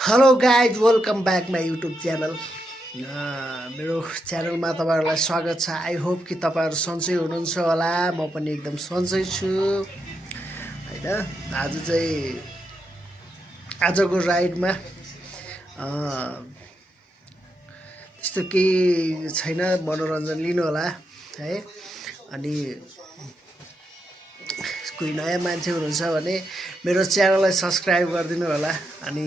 Hello guys welcome back my YouTube channel. मेरो च्यानलमा तपाईँहरूलाई स्वागत छ। आई होप कि तपाईँहरू सन्चै हुनुहुन्छ होला। म पनि एकदम सन्चै छु होइन। आजको राइडमा त्यस्तो केही छैन, मनोरञ्जन लिनु होला है। अनि कोही नयाँ मान्छे हुनुहुन्छ भने मेरो च्यानललाई सब्सक्राइब गरिदिनु होला अनि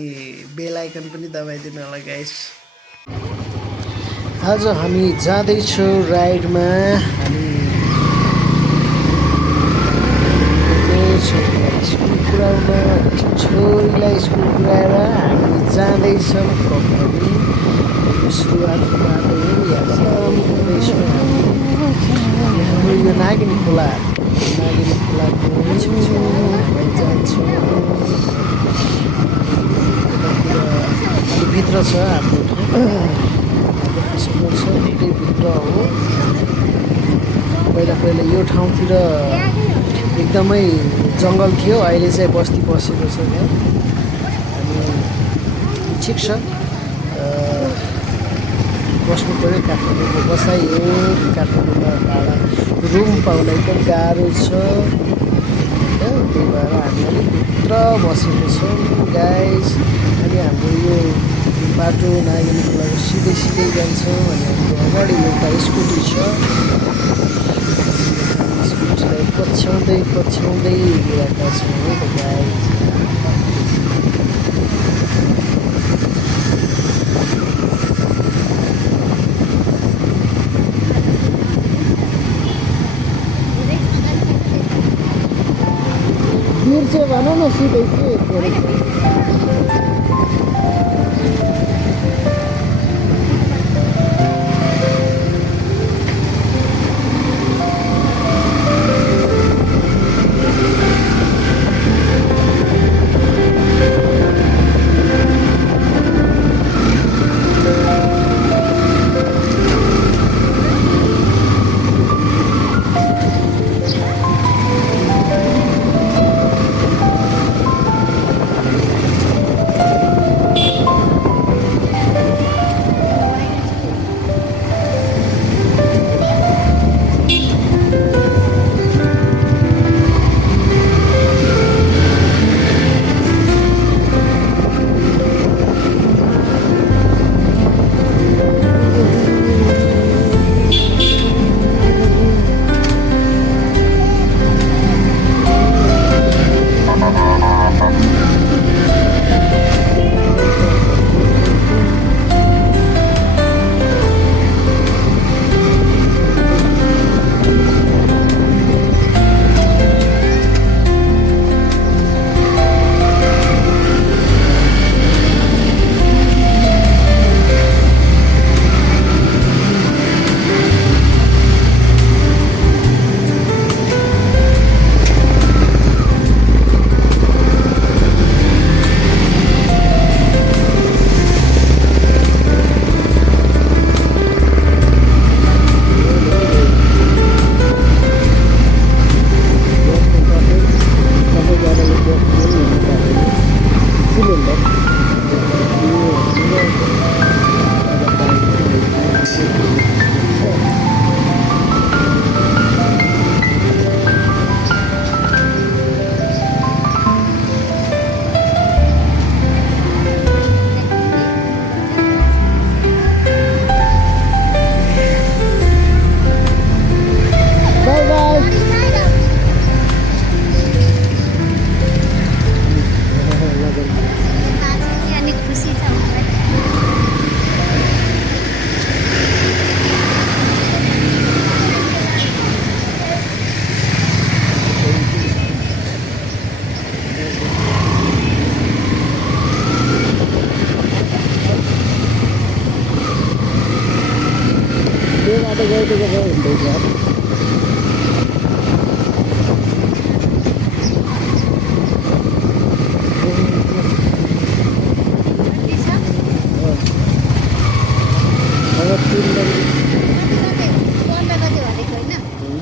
बेल आइकन पनि दबाइदिनु होला गाइस। आज हामी जाँदैछौँ राइडमा। हामी स्कुल पुऱ्याउन, छोरीलाई स्कुल पुऱ्याएर हामी जाँदैछौँ कफेरी। सुरुवातको बाटो हो, यहाँसम्म पुग्दैछौँ हाम्रो यो नागिनी खोलाको छेउछाउमा जान्छौँ। भित्र छ हाम्रो ठाउँ, निकै भित्र हो। पहिला यो ठाउँतिर एकदमै जङ्गल थियो, अहिले चाहिँ बस्ती बसेको छ यहाँ। अनि ठिक छ, बस्नु पऱ्यो। काठमाडौँको बसाइ हो, काठमाडौँमा भाडा रुम पाउन एकदम गाह्रो छ, त्यही भएर हामी अलिक भित्र बसेको छौँ गाइस। अनि हाम्रो यो बाटो नागिनी खोलाको सिधै जान्छौँ। अनि हाम्रो अगाडि एउटा स्कुटी छ, स्कुटीलाई पछ्याउँदै गएका छौँ है त गाइस। बिर्से भन न सिधै के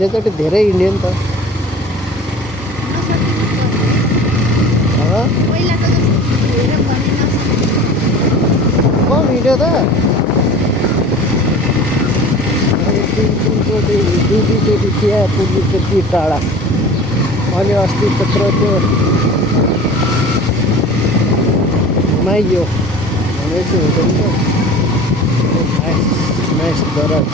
हिजोचोटि धेरै हिँड्यो नि त। पुग्यो त दुईचोटि त्यहाँ पुग्यो त्यति टाढा अनि अस्ति त्यत्रो त्यो घुमाइयो भने चाहिँ हुँदैन नाइस गराज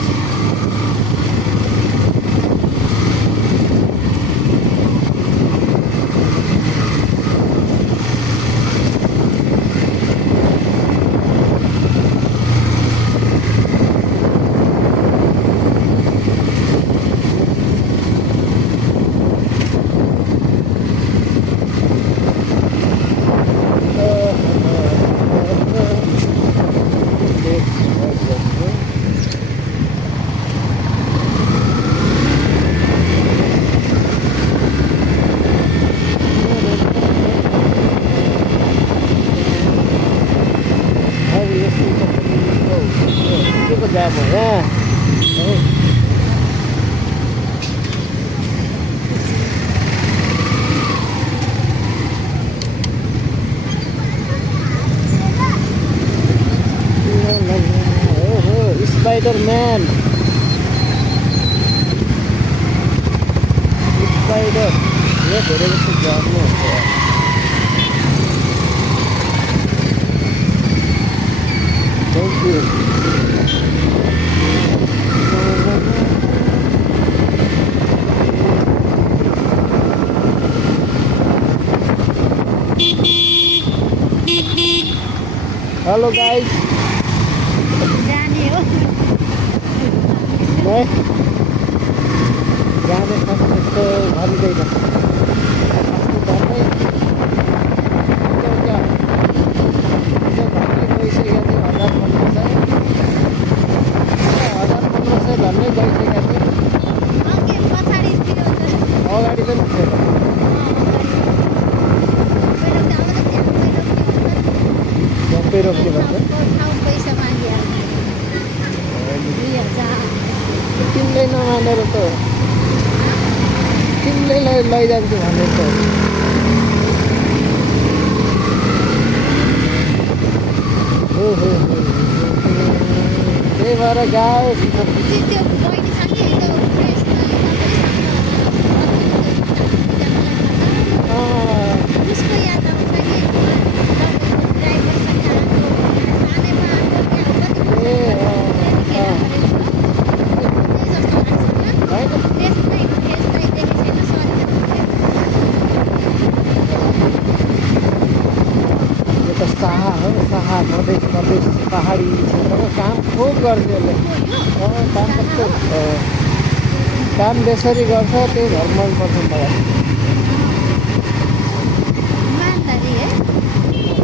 जाम हो यहाँ स्पाइडरम्यान स्पाइडर यहाँ धेरै जस्तो झर्नु हुन्छ थ्याङ्क यू हेलो गाइस जाने हो है जाने खास त्यस्तो भनिँदैन गइसकेको थियो 1000-1500 झन्डै गइसकेको थियो पछाडितिर अगाडि पनि थियो झ्याप्पै रोक्ने भन्छ पैसा मागिहाल्ने 2000 तिमीले नमानेर त तिमीले लैजान्छु भने त त्यही भएर गाउँ त्यो बहिनी छ कि त्यो उसको याद आउँछ कि ड्राइभरसँग शाह हो शाह मधेस प्रदेश पहाडी क्षेत्रमा काम खुब गर्छ यसले काम कस्तो काम बेसरी गर्छ त्यही भएर मनपर्छ मलाई इमानदारी है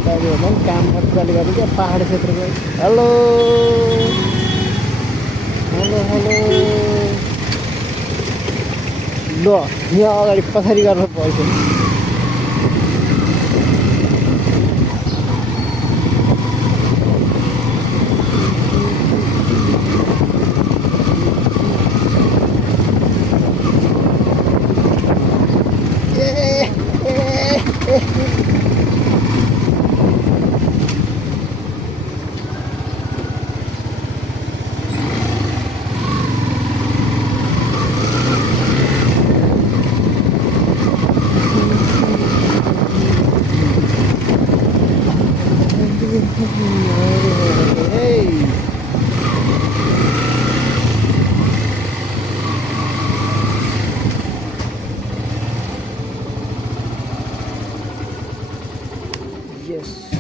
गाडी हो भने काम मजाले गर्नु क्या पहाडी क्षेत्रको हेलो हेलो हेलो ल यहाँ अगाडि पछाडि गर्नु पर्छ Hey. Yes.